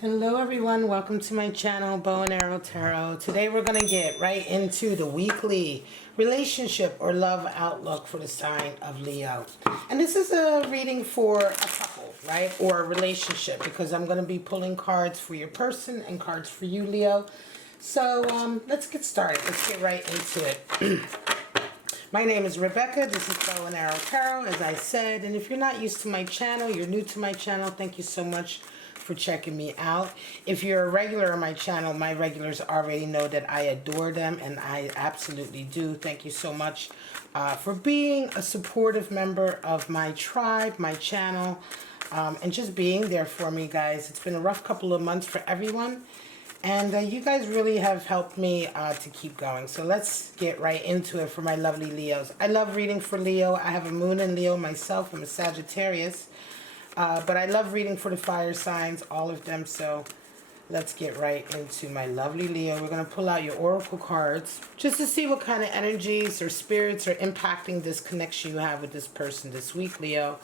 Hello everyone, welcome to my channel, Bow and Arrow Tarot. Today we're going to get right into the weekly relationship or love outlook for the sign of Leo. And this is a reading for a couple, right? Or a relationship, because I'm going to be pulling cards for your person and cards for you, Leo. So let's get started. Let's get right into it. My name is Rebecca. This is Bow and Arrow Tarot, as I said. And if you're not used to my channel, you're new to my channel, thank you so much for checking me out. If you're a regular on my channel, my regulars already know that I adore them, and I absolutely do. Thank you so much for being a supportive member of my tribe, my channel, and just being there for me, guys. It's been a rough couple of months for everyone, and you guys really have helped me to keep going. So let's get right into it for my lovely Leos. I love reading for Leo. I have a moon in Leo myself. I'm a Sagittarius. But I love reading for the fire signs, all of them. So let's get right into my lovely Leo. We're going to pull out your oracle cards just to see what kind of energies or spirits are impacting this connection you have with this person this week, Leo.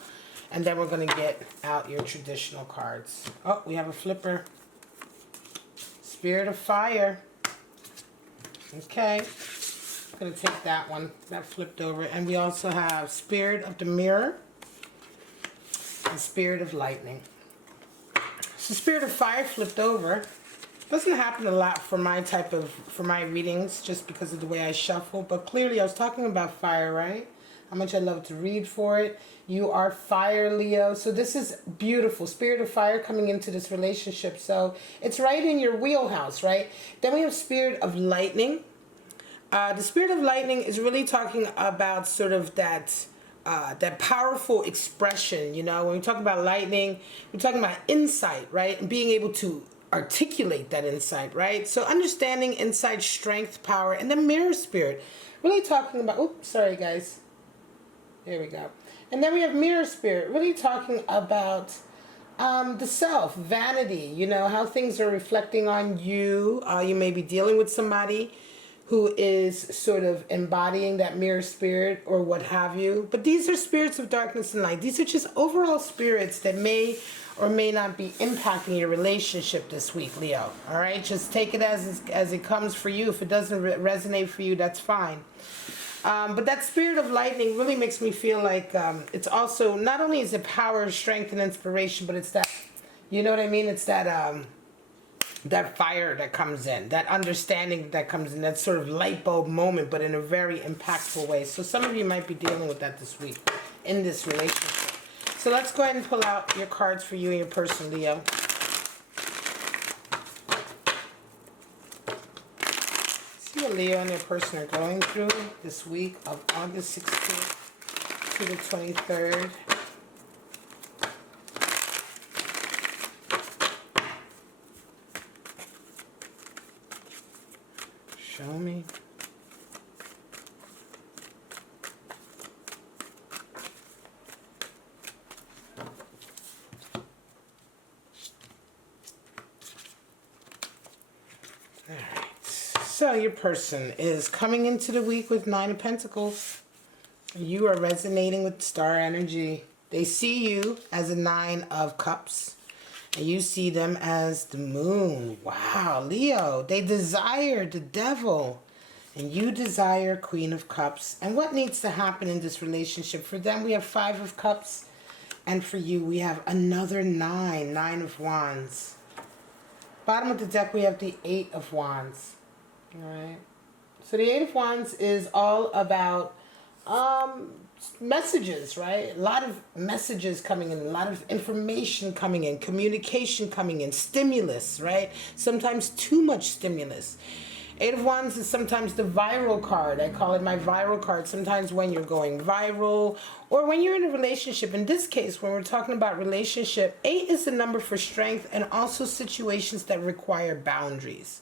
And then we're going to get out your traditional cards. Oh, we have a flipper. Spirit of fire. Okay. I'm going to take that one. That flipped over. And we also have Spirit of the Mirror. The Spirit of Lightning. So Spirit of Fire flipped over. Doesn't happen a lot for my readings, just because of the way I shuffle. But clearly I was talking about fire, right? How much I love to read for it. You are fire, Leo. So this is beautiful. Spirit of fire coming into this relationship. So it's right in your wheelhouse, right? Then we have Spirit of Lightning. The Spirit of Lightning is really talking about sort of that powerful expression. You know, when we talk about lightning, we're talking about insight, right? And being able to articulate that insight, right? So understanding insight, strength, power, and the mirror spirit. Really talking about, oops, sorry guys. There we go. And then we have mirror spirit, really talking about the self, vanity, you know, how things are reflecting on you. You may be dealing with somebody who is sort of embodying that mirror spirit or what have you. But these are spirits of darkness and light. These are just overall spirits that may or may not be impacting your relationship this week, Leo. All right? Just take it as it comes for you. If it doesn't resonate for you, that's fine. But that Spirit of Lightning really makes me feel like it's also, not only is it power, strength, and inspiration, but it's that, you know what I mean? It's that that fire that comes in, that understanding that comes in, that sort of light bulb moment, but in a very impactful way. So some of you might be dealing with that this week in this relationship. So let's go ahead and pull out your cards for you and your person, Leo. See what Leo and your person are going through this week of August 16th to the 23rd. Show me. All right. So your person is coming into the week with 9 of Pentacles. You are resonating with star energy. They see you as a 9 of Cups. And you see them as the moon. Wow, Leo. They desire the devil. And you desire Queen of Cups. And what needs to happen in this relationship? For them, we have 5 of Cups. And for you, we have another 9 of Wands. Bottom of the deck, we have the 8 of Wands. All right. So the 8 of Wands is all about messages, right? A lot of messages coming in, a lot of information coming in, communication coming in, stimulus, right? Sometimes too much stimulus. 8 of Wands is sometimes the viral card. I call it my viral card. Sometimes when you're going viral or when you're in a relationship. In this case, when we're talking about relationship, 8 is the number for strength and also situations that require boundaries.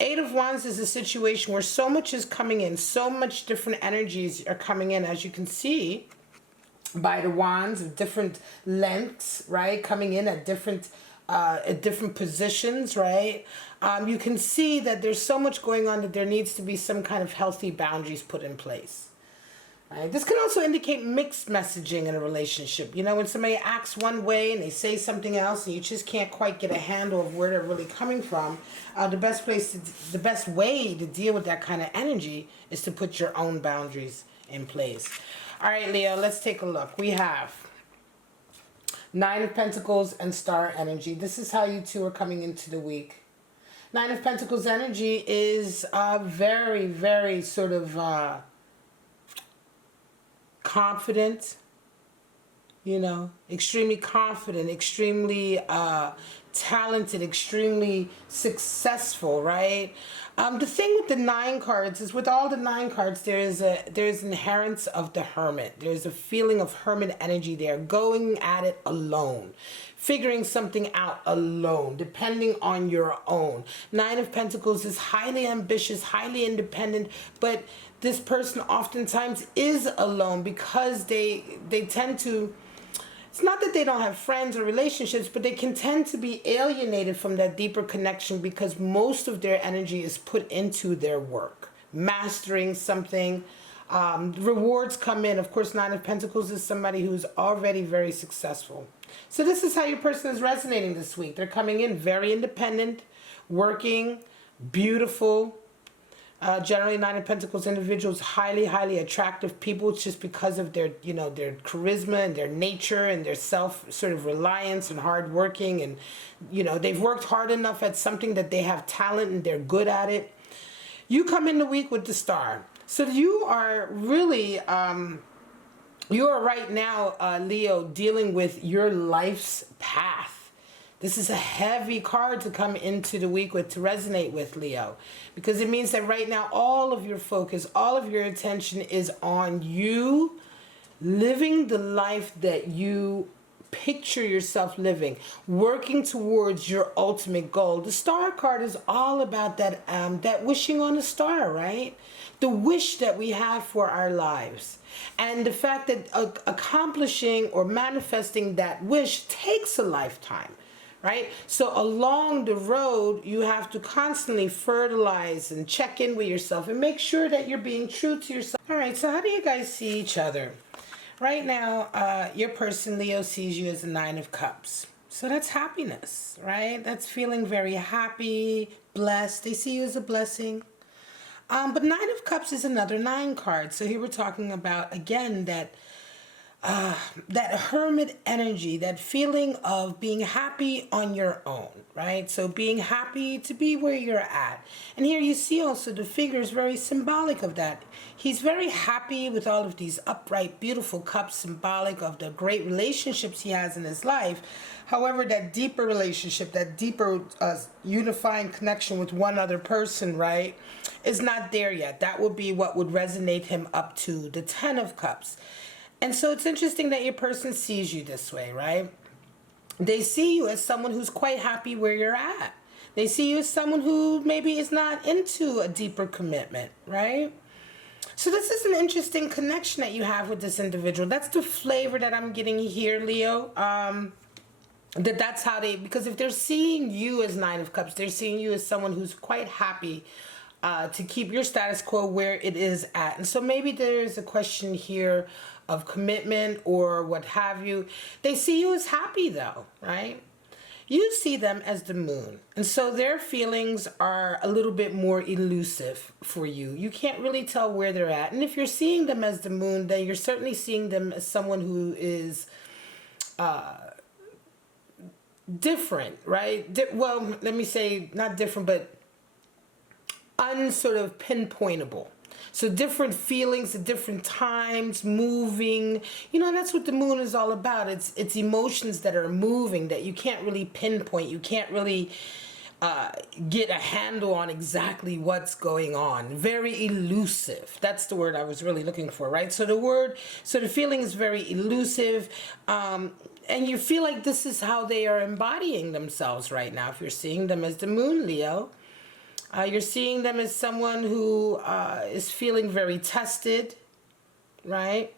8 of Wands is a situation where so much is coming in, so much different energies are coming in, as you can see by the wands of different lengths, right? Coming in at different positions, right? You can see that there's so much going on that there needs to be some kind of healthy boundaries put in place. Right? This can also indicate mixed messaging in a relationship. You know, when somebody acts one way and they say something else, and you just can't quite get a handle of where they're really coming from. The best way to deal with that kind of energy is to put your own boundaries in place. All right, Leo, let's take a look. We have Nine of Pentacles and Star energy. This is how you two are coming into the week. Nine of Pentacles energy is very, very sort of confident, you know, extremely confident, extremely talented, extremely successful, right? The thing with the 9 cards is with all the 9 cards, there's inherence of the hermit. There's a feeling of hermit energy there, going at it alone, figuring something out alone, depending on your own. 9 of Pentacles is highly ambitious, highly independent, but this person oftentimes is alone because they tend to, it's not that they don't have friends or relationships, but they can tend to be alienated from that deeper connection because most of their energy is put into their work, mastering something. Rewards come in. Of course, 9 of Pentacles is somebody who's already very successful. So this is how your person is resonating this week. They're coming in very independent, working, beautiful. Generally, 9 of Pentacles individuals, highly, highly attractive people just because of their, you know, their charisma and their nature and their self sort of reliance and hard working. And, you know, they've worked hard enough at something that they have talent and they're good at it. You come in the week with the Star. So you are really, you are right now, Leo, dealing with your life's path. This is a heavy card to come into the week with, to resonate with, Leo, because it means that right now all of your focus, all of your attention is on you living the life that you picture yourself living, working towards your ultimate goal. The Star card is all about that, that wishing on a star, right? The wish that we have for our lives. And the fact that accomplishing or manifesting that wish takes a lifetime. Right? So along the road, you have to constantly fertilize and check in with yourself and make sure that you're being true to yourself. All right, so how do you guys see each other? Right now, your person, Leo, sees you as a 9 of Cups. So that's happiness, right? That's feeling very happy, blessed. They see you as a blessing. But 9 of Cups is another 9 card. So here we're talking about, again, that hermit energy, that feeling of being happy on your own, right? So being happy to be where you're at. And here you see also the figure is very symbolic of that. He's very happy with all of these upright, beautiful cups, symbolic of the great relationships he has in his life. However, that deeper relationship, that deeper unifying connection with one other person, right, is not there yet. That would be what would resonate him up to the 10 of Cups. And so it's interesting that your person sees you this way, right? They see you as someone who's quite happy where you're at. They see you as someone who maybe is not into a deeper commitment, right? So this is an interesting connection that you have with this individual. That's the flavor that I'm getting here, Leo. That's how they, because if they're seeing you as 9 of Cups, they're seeing you as someone who's quite happy to keep your status quo where it is at. And so maybe there's a question here of commitment or what have you. They see you as happy though, right? You see them as the moon. And so their feelings are a little bit more elusive for you. You can't really tell where they're at. And if you're seeing them as the moon, then you're certainly seeing them as someone who is different, right? Well, let me say not different, but unsort of pinpointable. So different feelings at different times, moving. You know, that's what the moon is all about. It's emotions that are moving that you can't really pinpoint. You can't really get a handle on exactly what's going on. Very elusive. That's the word I was really looking for, right? So the feeling is very elusive. And you feel like this is how they are embodying themselves right now. If you're seeing them as the moon, Leo. You're seeing them as someone who is feeling very tested, right?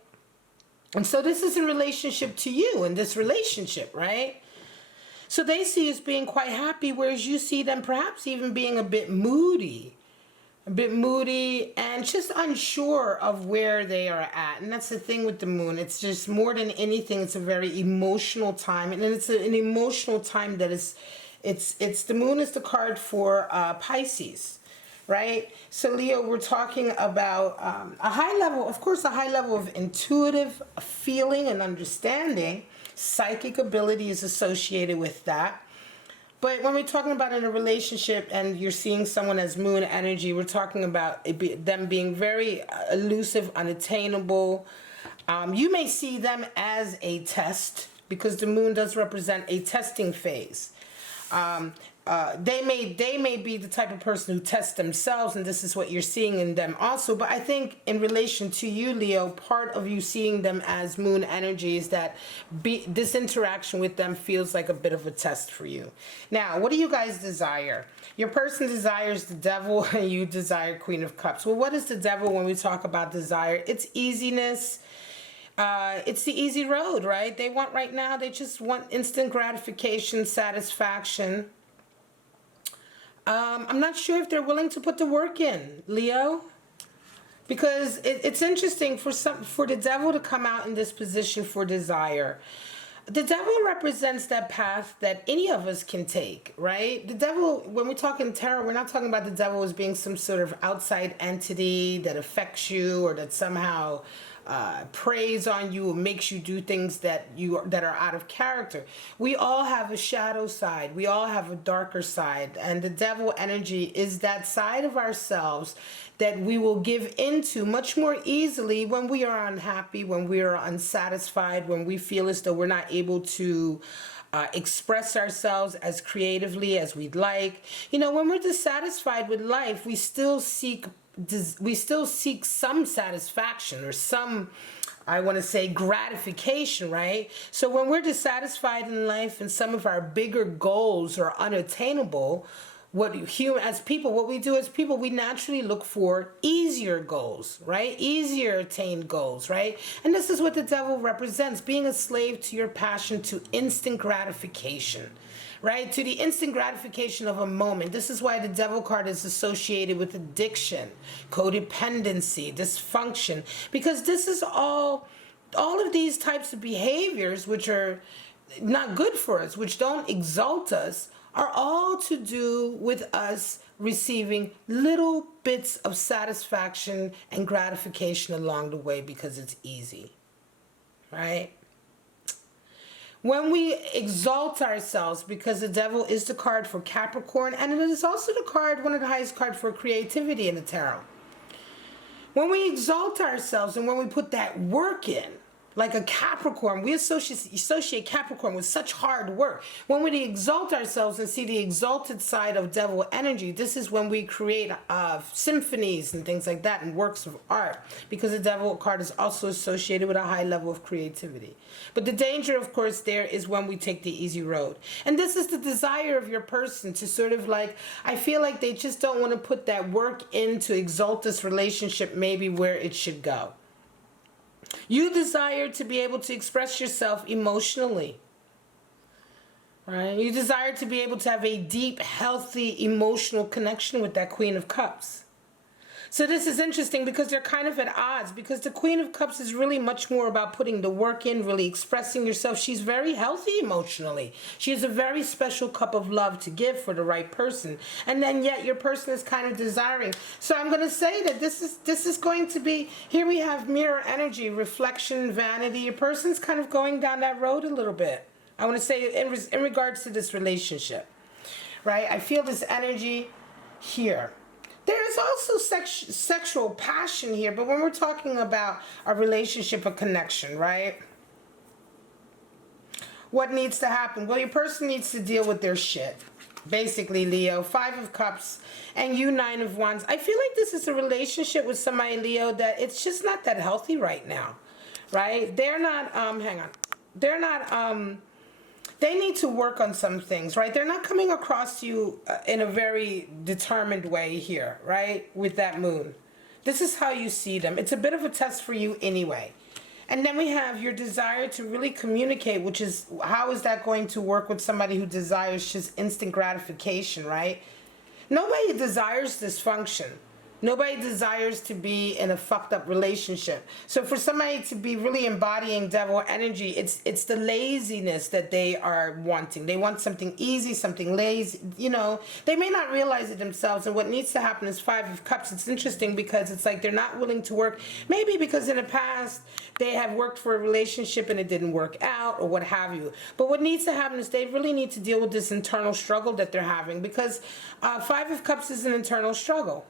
And so this is in relationship to you in this relationship, right? So they see you as being quite happy, whereas you see them perhaps even being a bit moody, a bit moody, and just unsure of where they are at. And that's the thing with the moon. It's just more than anything, it's a very emotional time. And it's an emotional time that is, it's the moon is the card for Pisces, right? So Leo, we're talking about a high level, of course, a high level of intuitive feeling and understanding. Psychic ability is associated with that. But when we're talking about in a relationship and you're seeing someone as moon energy, we're talking about them being very elusive, unattainable. You may see them as a test because the moon does represent a testing phase. They may be the type of person who tests themselves, and this is what you're seeing in them also. But I think in relation to you, Leo, part of you seeing them as moon energy is that this interaction with them feels like a bit of a test for you. Now, what do you guys desire? Your person desires the devil and you desire Queen of Cups. Well, what is the devil when we talk about desire? It's easiness. It's the easy road, right? They want right now, they just want instant gratification, satisfaction. I'm not sure if they're willing to put the work in, Leo, because it's interesting for the devil to come out in this position for desire. The devil represents that path that any of us can take, right? The devil, when we talk in tarot, we're not talking about the devil as being some sort of outside entity that affects you or that somehow preys on you or makes you do things that are out of character. We all have a shadow side. We all have a darker side, and the devil energy is that side of ourselves that we will give into much more easily when we are unhappy, when we are unsatisfied, when we feel as though we're not able to express ourselves as creatively as we'd like. You know, when we're dissatisfied with life, we still seek some satisfaction or some, I want to say, gratification, right? So when we're dissatisfied in life and some of our bigger goals are unattainable, what we do as people, we naturally look for easier goals, right? Easier attained goals, right? And this is what the devil represents, being a slave to your passion, to instant gratification, right? To the instant gratification of a moment. This is why the devil card is associated with addiction, codependency, dysfunction, because this is all of these types of behaviors which are not good for us, which don't exalt us, are all to do with us receiving little bits of satisfaction and gratification along the way because it's easy, right? When we exalt ourselves, because the devil is the card for Capricorn, and it is also the card, one of the highest cards for creativity in the tarot. When we exalt ourselves and when we put that work in, like a Capricorn, we associate Capricorn with such hard work. When we exalt ourselves and see the exalted side of devil energy, this is when we create symphonies and things like that and works of art, because the devil card is also associated with a high level of creativity. But the danger, of course, there is when we take the easy road. And this is the desire of your person to sort of like, I feel like they just don't want to put that work in to exalt this relationship maybe where it should go. You desire to be able to express yourself emotionally, right? You desire to be able to have a deep, healthy, emotional connection with that Queen of Cups. So this is interesting because they're kind of at odds, because the Queen of Cups is really much more about putting the work in, really expressing yourself. She's very healthy emotionally. She has a very special cup of love to give for the right person. And then yet your person is kind of desiring. So I'm going to say that this is going to be, here we have mirror energy, reflection, vanity. Your person's kind of going down that road a little bit. I want to say in regards to this relationship, right? I feel this energy here. There is also sexual passion here, but when we're talking about a relationship, a connection, right? What needs to happen? Well, your person needs to deal with their shit. Basically, Leo, 5 of Cups, and you 9 of Wands. I feel like this is a relationship with somebody, Leo, that it's just not that healthy right now, right? They're not, hang on. They're not, they need to work on some things, right? They're not coming across you in a very determined way here, right? With that moon. This is how you see them. It's a bit of a test for you anyway. And then we have your desire to really communicate, which is, how is that going to work with somebody who desires just instant gratification, right? Nobody desires dysfunction. Nobody desires to be in a fucked up relationship. So for somebody to be really embodying devil energy, it's the laziness that they are wanting. They want something easy, something lazy. You know, they may not realize it themselves. And what needs to happen is Five of Cups. It's interesting because it's like they're not willing to work. Maybe because in the past they have worked for a relationship and it didn't work out or what have you. But what needs to happen is they really need to deal with this internal struggle that they're having, because Five of Cups is an internal struggle.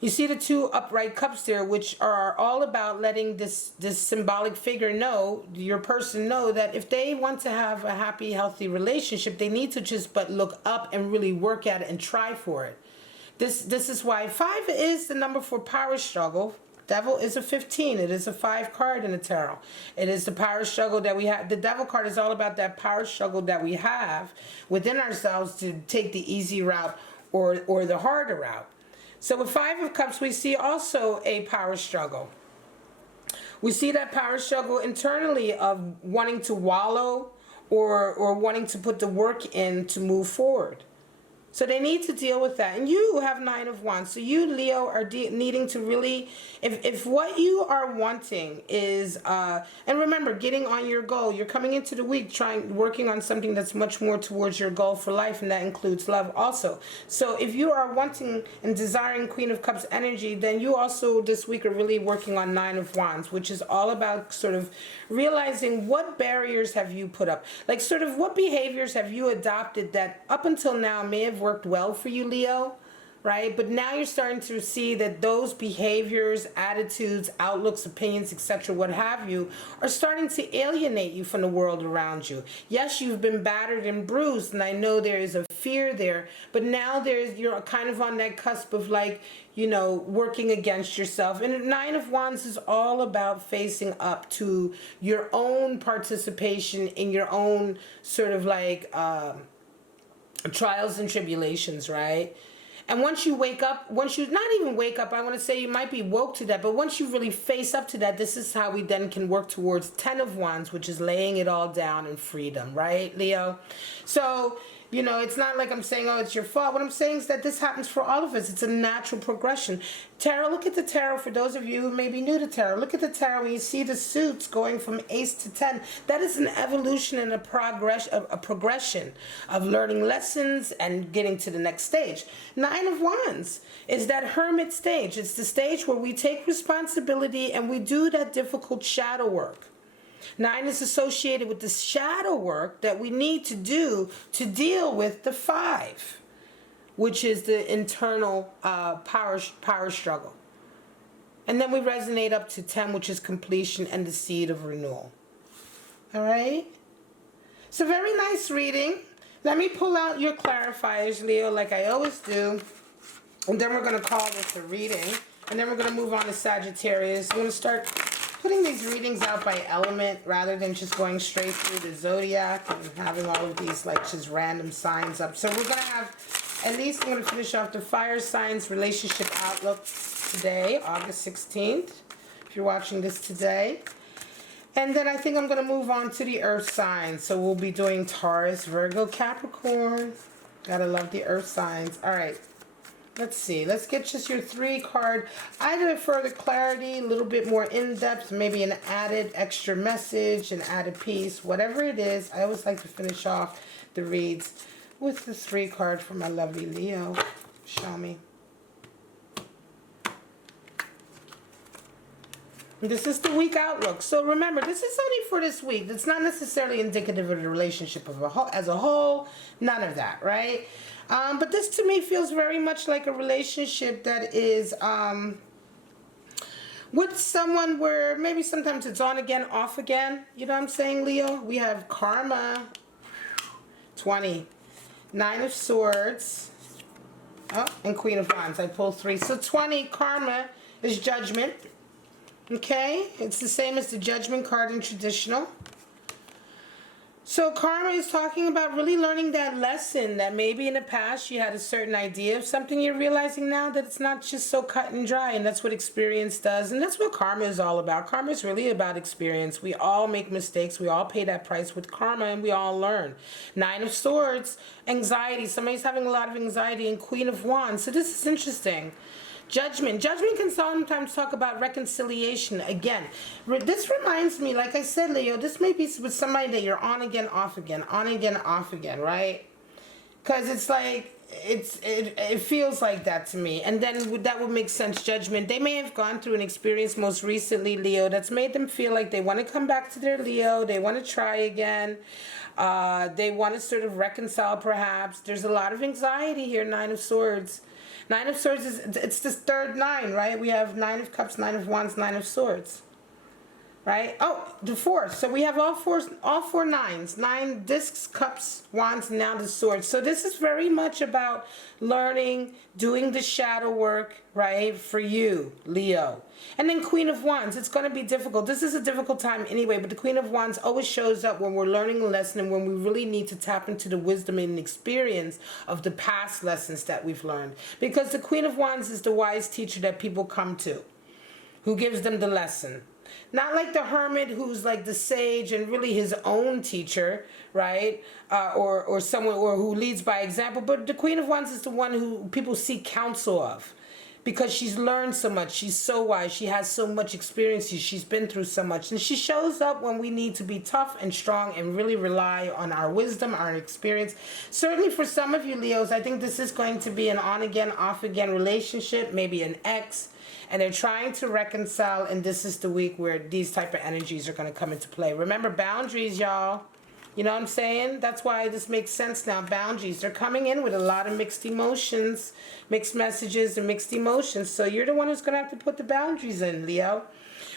You see the two upright cups there, which are all about letting this symbolic figure know, your person know, that if they want to have a happy, healthy relationship, they need to just but look up and really work at it and try for it. This is why 5 is the number for power struggle. Devil is a 15. It is a 5 card in the tarot. It is the power struggle that we have. The Devil card is all about that power struggle that we have within ourselves to take the easy route or the harder route. So with 5 of Cups, we see also a power struggle. We see that power struggle internally of wanting to wallow or wanting to put the work in to move forward. So they need to deal with that. And you have 9 of Wands. So you, Leo, are needing to really, if what you are wanting is, and remember, getting on your goal, you're coming into the week working on something that's much more towards your goal for life, and that includes love also. So if you are wanting and desiring Queen of Cups energy, then you also this week are really working on 9 of Wands, which is all about sort of realizing what barriers have you put up. Like sort of what behaviors have you adopted that up until now may have worked well for you, Leo, right? But now you're starting to see that those behaviors, attitudes, outlooks, opinions, etc., what have you, are starting to alienate you from the world around you. Yes, you've been battered and bruised, and I know there is a fear there, but now you're kind of on that cusp of, like, you know, working against yourself. And 9 of Wands is all about facing up to your own participation in your own sort of like trials and tribulations, right? And once you wake up, once you not even wake up, I want to say you might be woke to that, but once you really face up to that, this is how we then can work towards 10 of Wands, which is laying it all down in freedom, right, Leo? So, you know, it's not like I'm saying, oh, it's your fault. What I'm saying is that this happens for all of us. It's a natural progression. Tarot, look at the tarot for those of you who may be new to tarot. Look at the tarot when you see the suits going from Ace to 10. That is an evolution and a progression of learning lessons and getting to the next stage. 9 of Wands is that hermit stage. It's the stage where we take responsibility and we do that difficult shadow work. 9 is associated with the shadow work that we need to do to deal with the 5, which is the internal power struggle. And then we resonate up to 10, which is completion and the seed of renewal. All right? So very nice reading. Let me pull out your clarifiers, Leo, like I always do. And then we're going to call this a reading. And then we're going to move on to Sagittarius. I'm going to start putting these readings out by element rather than just going straight through the zodiac and having all of these like just random signs up. So we're going to have, at least I'm going to finish off the fire signs relationship outlook today, August 16th, if you're watching this today. And then I think I'm going to move on to the earth signs. So we'll be doing Taurus, Virgo, Capricorn. Gotta love the earth signs. All right. Let's see. Let's get just your 3 card. Either further clarity, a little bit more in-depth, maybe an added extra message, an added piece, whatever it is. I always like to finish off the reads with the 3 card for my lovely Leo. Show me. This is the week outlook. So remember, this is only for this week. It's not necessarily indicative of the relationship as a whole. None of that, right? But this to me feels very much like a relationship that is with someone where maybe sometimes it's on again, off again. You know what I'm saying, Leo? We have karma, 20, 9 of Swords, oh, and Queen of Wands. I pulled 3. So 20, karma is judgment. Okay, it's the same as the judgment card in traditional. So karma is talking about really learning that lesson that maybe in the past you had a certain idea of something. You're realizing now that it's not just so cut and dry, and that's what experience does, and that's what karma is all about. Karma is really about experience. We all make mistakes. We all pay that price with karma, and we all learn. 9 of Swords, anxiety. Somebody's having a lot of anxiety, and Queen of Wands. So this is interesting. Judgment. Judgment can sometimes talk about reconciliation. Again, this reminds me, like I said, Leo, this may be with somebody that you're on again, off again, on again, off again, right? Because it's like, it feels like that to me. And then that would make sense. Judgment. They may have gone through an experience most recently, Leo, that's made them feel like they want to come back to their Leo. They want to try again. They want to sort of reconcile, perhaps. There's a lot of anxiety here, Nine of Swords. Nine of Swords it's the third nine, right? We have Nine of Cups, Nine of Wands, Nine of Swords. Right? Oh, the fourth. So we have all four nines. 9 discs, cups, wands, and now the swords. So this is very much about learning, doing the shadow work, right? For you, Leo. And then Queen of Wands. It's going to be difficult. This is a difficult time anyway, but the Queen of Wands always shows up when we're learning a lesson and when we really need to tap into the wisdom and experience of the past lessons that we've learned. Because the Queen of Wands is the wise teacher that people come to, who gives them the lesson. Not like the hermit who's like the sage and really his own teacher, right? Or someone or who leads by example. But the Queen of Wands is the one who people seek counsel of, because she's learned so much. She's so wise. She has so much experience. She's been through so much. And she shows up when we need to be tough and strong and really rely on our wisdom, our experience. Certainly for some of you Leos, I think this is going to be an on-again, off-again relationship, maybe an ex. And they're trying to reconcile, and this is the week where these type of energies are going to come into play. Remember, boundaries, y'all. You know what I'm saying? That's why this makes sense now. Boundaries. They're coming in with a lot of mixed emotions, mixed messages, and mixed emotions. So you're the one who's going to have to put the boundaries in, Leo.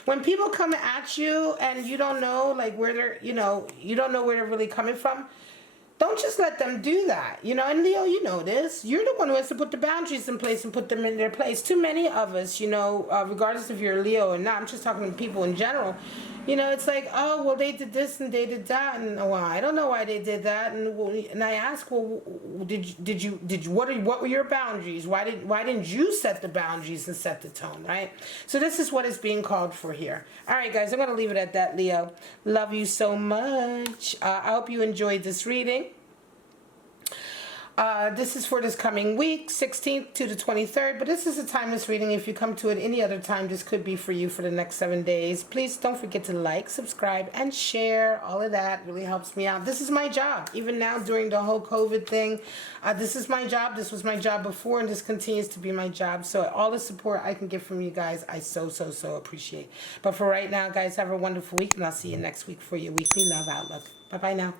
When people come at you and you don't know, like, where they're, you don't know where they're really coming from, don't just let them do that, and Leo, you know this. You're the one who has to put the boundaries in place and put them in their place. Too many of us, regardless if you're Leo or not, I'm just talking to people in general, it's like, oh, well, they did this and they did that, and well, I don't know why they did that, and I ask, well, what were your boundaries? Why didn't you set the boundaries and set the tone, right? So this is what is being called for here. All right, guys, I'm going to leave it at that, Leo. Love you so much. I hope you enjoyed this reading. This is for this coming week, 16th to the 23rd, but this is a timeless reading. If you come to it any other time, this could be for you for the next 7 days. Please don't forget to like, subscribe, and share. All of that really helps me out. This is my job. Even now during the whole COVID thing, this is my job. This was my job before, and this continues to be my job. So all the support I can get from you guys, I so appreciate. But for right now, guys, have a wonderful week, and I'll see you next week for your weekly love outlook. Bye-bye now.